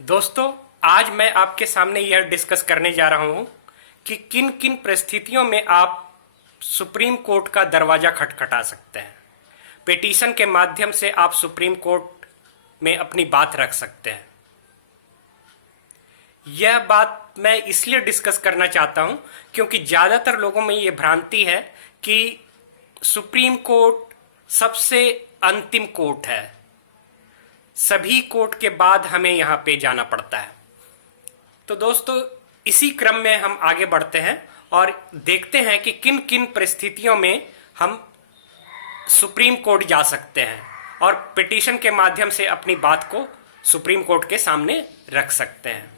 दोस्तों, आज मैं आपके सामने यह डिस्कस करने जा रहा हूं कि किन किन परिस्थितियों में आप सुप्रीम कोर्ट का दरवाजा खटखटा सकते हैं। पिटीशन के माध्यम से आप सुप्रीम कोर्ट में अपनी बात रख सकते हैं। यह बात मैं इसलिए डिस्कस करना चाहता हूं क्योंकि ज्यादातर लोगों में यह भ्रांति है कि सुप्रीम कोर्ट सबसे अंतिम कोर्ट है, सभी कोर्ट के बाद हमें यहां पे जाना पड़ता है। तो दोस्तों, इसी क्रम में हम आगे बढ़ते हैं और देखते हैं कि किन किन परिस्थितियों में हम सुप्रीम कोर्ट जा सकते हैं और पिटीशन के माध्यम से अपनी बात को सुप्रीम कोर्ट के सामने रख सकते हैं।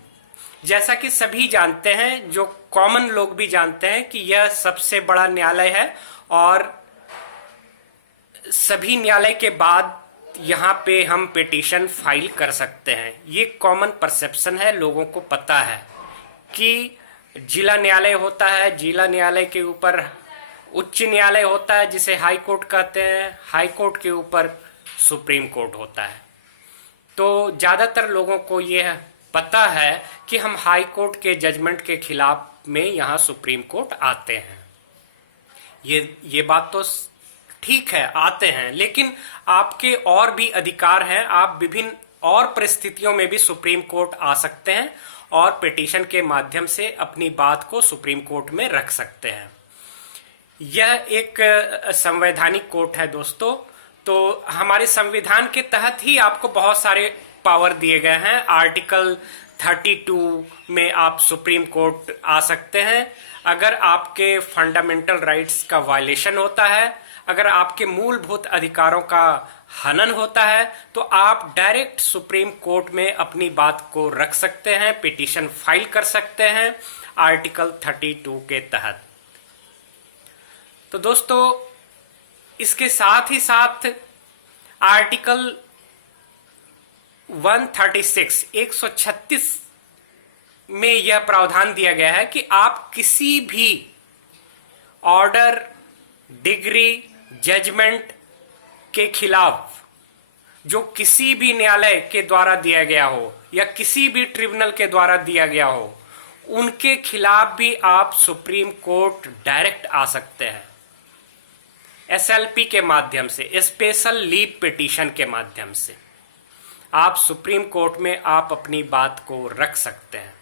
जैसा कि सभी जानते हैं, जो कॉमन लोग भी जानते हैं कि यह सबसे बड़ा न्यायालय है और सभी न्यायालय के बाद यहाँ पे हम पिटीशन फाइल कर सकते हैं। ये कॉमन परसेप्शन है, लोगों को पता है कि जिला न्यायालय होता है, जिला न्यायालय के ऊपर उच्च न्यायालय होता है जिसे हाई कोर्ट कहते हैं, हाई कोर्ट के ऊपर सुप्रीम कोर्ट होता है। तो ज़्यादातर लोगों को यह पता है कि हम हाई कोर्ट के जजमेंट के खिलाफ में यहाँ सुप्रीम कोर्ट आते हैं। ये बात तो ठीक है, आते हैं, लेकिन आपके और भी अधिकार हैं। आप विभिन्न और परिस्थितियों में भी सुप्रीम कोर्ट आ सकते हैं और पिटीशन के माध्यम से अपनी बात को सुप्रीम कोर्ट में रख सकते हैं। यह एक संवैधानिक कोर्ट है दोस्तों। तो हमारे संविधान के तहत ही आपको बहुत सारे पावर दिए गए हैं। आर्टिकल 32 में आप सुप्रीम कोर्ट आ सकते हैं अगर आपके फंडामेंटल राइट्स का वायलेशन होता है, अगर आपके मूलभूत अधिकारों का हनन होता है, तो आप डायरेक्ट सुप्रीम कोर्ट में अपनी बात को रख सकते हैं, पिटीशन फाइल कर सकते हैं आर्टिकल 32 के तहत। तो दोस्तों, इसके साथ ही साथ आर्टिकल 136 में यह प्रावधान दिया गया है कि आप किसी भी ऑर्डर, डिग्री, जजमेंट के खिलाफ जो किसी भी न्यायालय के द्वारा दिया गया हो या किसी भी ट्रिब्यूनल के द्वारा दिया गया हो, उनके खिलाफ भी आप सुप्रीम कोर्ट डायरेक्ट आ सकते हैं। एसएलपी के माध्यम से, स्पेशल लीव पिटीशन के माध्यम से आप सुप्रीम कोर्ट में आप अपनी बात को रख सकते हैं।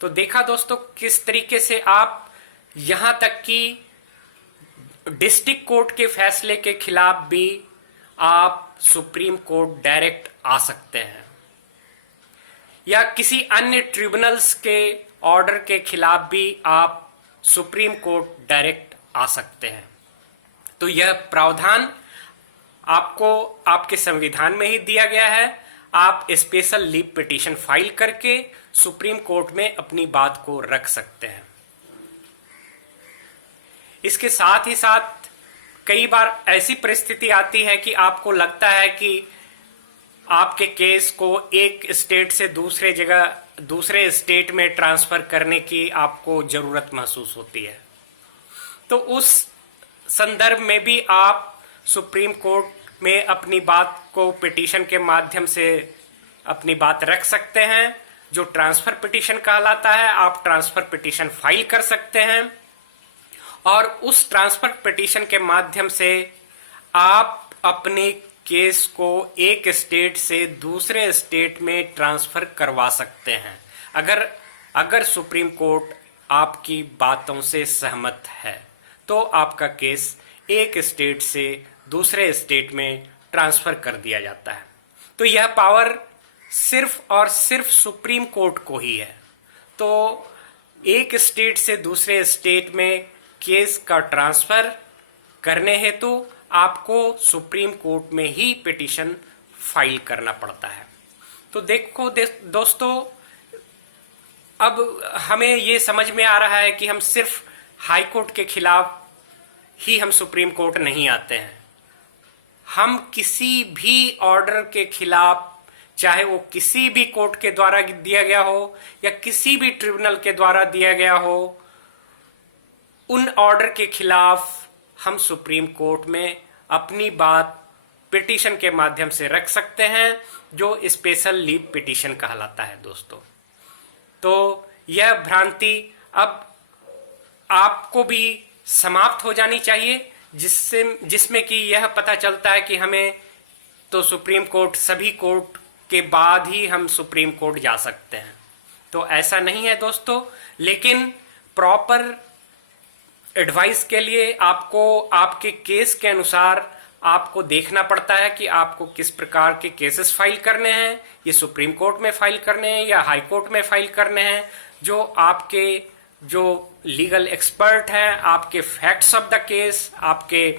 तो देखा दोस्तों, किस तरीके से आप यहां तक कि डिस्ट्रिक्ट कोर्ट के फैसले के खिलाफ भी आप सुप्रीम कोर्ट डायरेक्ट आ सकते हैं या किसी अन्य ट्रिब्यूनल्स के ऑर्डर के खिलाफ भी आप सुप्रीम कोर्ट डायरेक्ट आ सकते हैं। तो यह प्रावधान आपको आपके संविधान में ही दिया गया है। आप स्पेशल लीव पिटीशन फाइल करके सुप्रीम कोर्ट में अपनी बात को रख सकते हैं। इसके साथ ही साथ कई बार ऐसी परिस्थिति आती है कि आपको लगता है कि आपके केस को एक स्टेट से दूसरे स्टेट में ट्रांसफर करने की आपको जरूरत महसूस होती है। तो उस संदर्भ में भी आप सुप्रीम कोर्ट में अपनी बात को पिटीशन के माध्यम से अपनी बात रख सकते हैं, जो ट्रांसफर पिटीशन कहलाता है। आप ट्रांसफर पिटीशन फाइल कर सकते हैं और उस ट्रांसफर पिटीशन के माध्यम से आप अपने केस को एक स्टेट से दूसरे स्टेट में ट्रांसफर करवा सकते हैं अगर सुप्रीम कोर्ट आपकी बातों से सहमत है, तो आपका केस एक स्टेट से दूसरे स्टेट में ट्रांसफर कर दिया जाता है। तो यह पावर सिर्फ और सिर्फ सुप्रीम कोर्ट को ही है। तो एक स्टेट से दूसरे स्टेट में केस का ट्रांसफर करने हेतु आपको सुप्रीम कोर्ट में ही पिटीशन फाइल करना पड़ता है। तो देखो दोस्तों, अब हमें ये समझ में आ रहा है कि हम सिर्फ हाई कोर्ट के खिलाफ ही हम सुप्रीम कोर्ट नहीं आते हैं। हम किसी भी ऑर्डर के खिलाफ, चाहे वो किसी भी कोर्ट के द्वारा दिया गया हो या किसी भी ट्रिब्यूनल के द्वारा दिया गया हो, उन ऑर्डर के खिलाफ हम सुप्रीम कोर्ट में अपनी बात पिटीशन के माध्यम से रख सकते हैं, जो स्पेशल लीव पिटीशन कहलाता है दोस्तों। तो यह भ्रांति अब आपको भी समाप्त हो जानी चाहिए, जिसमें कि यह पता चलता है कि हमें तो सुप्रीम कोर्ट, सभी कोर्ट के बाद ही हम सुप्रीम कोर्ट जा सकते हैं। तो ऐसा नहीं है दोस्तों, लेकिन प्रॉपर एडवाइस के लिए आपको आपके केस के अनुसार आपको देखना पड़ता है कि आपको किस प्रकार के केसेस फाइल करने हैं, ये सुप्रीम कोर्ट में फाइल करने हैं या हाई कोर्ट में फाइल करने हैं। जो आपके जो लीगल एक्सपर्ट हैं, आपके फैक्ट्स ऑफ द केस, आपके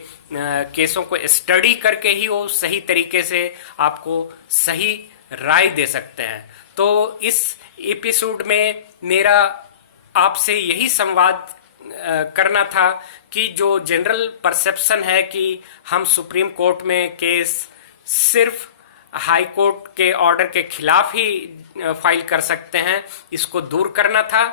केसों को स्टडी करके ही वो सही तरीके से आपको सही राय दे सकते हैं। तो इस एपिसोड में मेरा आपसे यही संवाद करना था कि जो जनरल परसेप्शन है कि हम सुप्रीम कोर्ट में केस सिर्फ हाई कोर्ट के ऑर्डर के खिलाफ ही फाइल कर सकते हैं, इसको दूर करना था।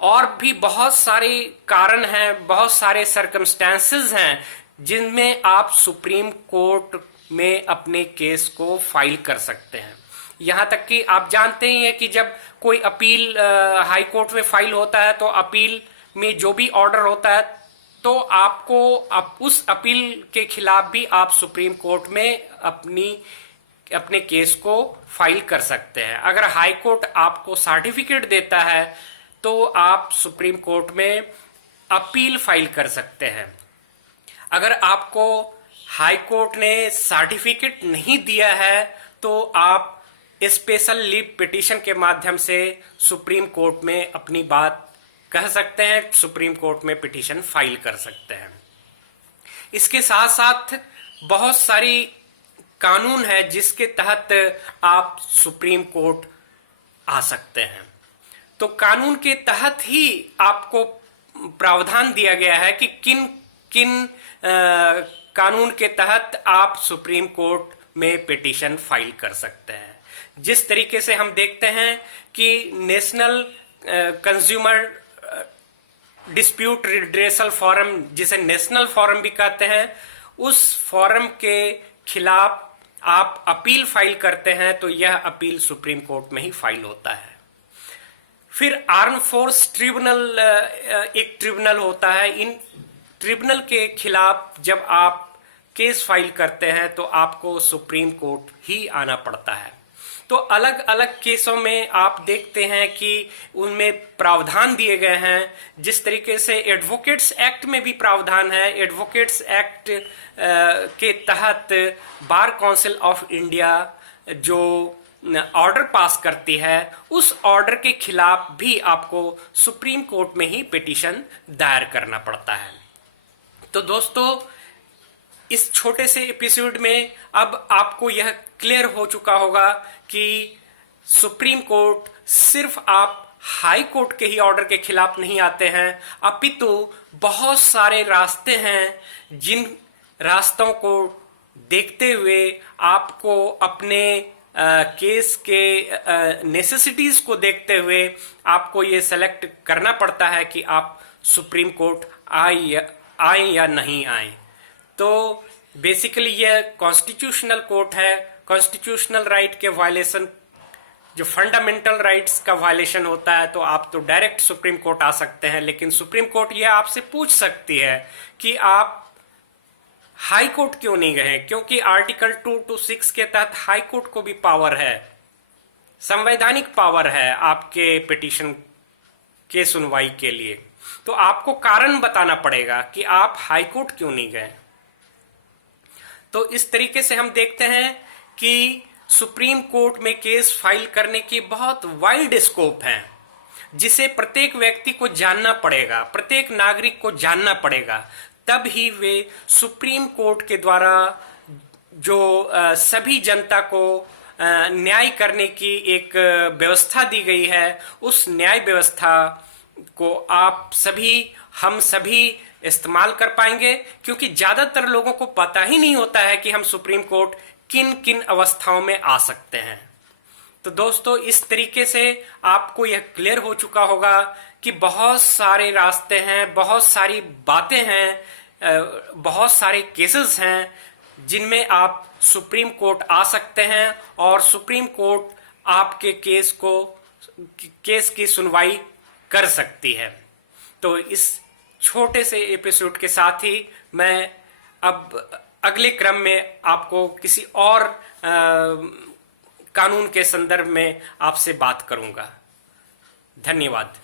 और भी बहुत सारे कारण हैं, बहुत सारे सर्कमस्टेंसेस हैं जिनमें आप सुप्रीम कोर्ट में अपने केस को फाइल कर सकते हैं। यहाँ तक कि आप जानते ही हैं कि जब कोई अपील हाई कोर्ट में फाइल होता है तो अपील में जो भी ऑर्डर होता है तो आपको उस अपील के खिलाफ भी आप सुप्रीम कोर्ट में अपने केस को फाइल कर सकते हैं। अगर हाई कोर्ट आपको सर्टिफिकेट देता है तो आप सुप्रीम कोर्ट में अपील फाइल कर सकते हैं। अगर आपको हाई कोर्ट ने सर्टिफिकेट नहीं दिया है तो आप स्पेशल लीव पिटीशन के माध्यम से सुप्रीम कोर्ट में अपनी बात कह सकते हैं, सुप्रीम कोर्ट में पिटीशन फाइल कर सकते हैं। इसके साथ साथ बहुत सारी कानून है जिसके तहत आप सुप्रीम कोर्ट आ सकते हैं। तो कानून के तहत ही आपको प्रावधान दिया गया है कि किन किन कानून के तहत आप सुप्रीम कोर्ट में पिटीशन फाइल कर सकते हैं। जिस तरीके से हम देखते हैं कि national consumer dispute redressal forum, जिसे नेशनल फोरम भी कहते हैं, उस फोरम के खिलाफ आप अपील फाइल करते हैं तो यह अपील सुप्रीम कोर्ट में ही फाइल होता है। फिर आर्म फोर्स ट्रिब्यूनल एक ट्रिब्यूनल होता है। इन ट्रिब्यूनल के खिलाफ जब आप केस फाइल करते हैं तो आपको सुप्रीम कोर्ट ही आना पड़ता है। तो अलग अलग केसों में आप देखते हैं कि उनमें प्रावधान दिए गए हैं। जिस तरीके से एडवोकेट्स एक्ट में भी प्रावधान है। एडवोकेट्स एक्ट के तहत बार काउंसिल ऑफ इंडिया जो ऑर्डर पास करती है, उस ऑर्डर के खिलाफ भी आपको सुप्रीम कोर्ट में ही पिटीशन दायर करना पड़ता है। तो दोस्तों, इस छोटे से एपिसोड में अब आपको यह क्लियर हो चुका होगा कि सुप्रीम कोर्ट सिर्फ आप हाई कोर्ट के ही ऑर्डर के खिलाफ नहीं आते हैं, अपितु बहुत सारे रास्ते हैं जिन रास्तों को देखते हुए आपको अपने केस के नेसेसिटीज को देखते हुए आपको ये सेलेक्ट करना पड़ता है कि आप सुप्रीम कोर्ट आए या नहीं आए। तो बेसिकली यह कॉन्स्टिट्यूशनल कोर्ट है। कॉन्स्टिट्यूशनल राइट के वायलेशन, जो फंडामेंटल राइट्स का वायलेशन होता है, तो आप तो डायरेक्ट सुप्रीम कोर्ट आ सकते हैं। लेकिन सुप्रीम कोर्ट यह आपसे पूछ सकती है कि आप हाई कोर्ट क्यों नहीं गए, क्योंकि आर्टिकल 2 to 6 के तहत हाई कोर्ट को भी पावर है, संवैधानिक पावर है आपके पिटीशन के सुनवाई के लिए। तो आपको कारण बताना पड़ेगा कि आप हाई कोर्ट क्यों नहीं गए। तो इस तरीके से हम देखते हैं कि सुप्रीम कोर्ट में केस फाइल करने की बहुत वाइड स्कोप है, जिसे प्रत्येक व्यक्ति को जानना पड़ेगा, प्रत्येक नागरिक को जानना पड़ेगा। तब ही वे सुप्रीम कोर्ट के द्वारा जो सभी जनता को न्याय करने की एक व्यवस्था दी गई है, उस न्याय व्यवस्था को आप सभी, हम सभी इस्तेमाल कर पाएंगे। क्योंकि ज्यादातर लोगों को पता ही नहीं होता है कि हम सुप्रीम कोर्ट किन किन अवस्थाओं में आ सकते हैं। तो दोस्तों, इस तरीके से आपको यह क्लियर हो चुका होगा कि बहुत सारे रास्ते हैं, बहुत सारी बातें हैं, बहुत सारे केसेस हैं जिनमें आप सुप्रीम कोर्ट आ सकते हैं और सुप्रीम कोर्ट आपके केस की सुनवाई कर सकती है। तो इस छोटे से एपिसोड के साथ ही मैं अब अगले क्रम में आपको किसी और कानून के संदर्भ में आपसे बात करूंगा। धन्यवाद।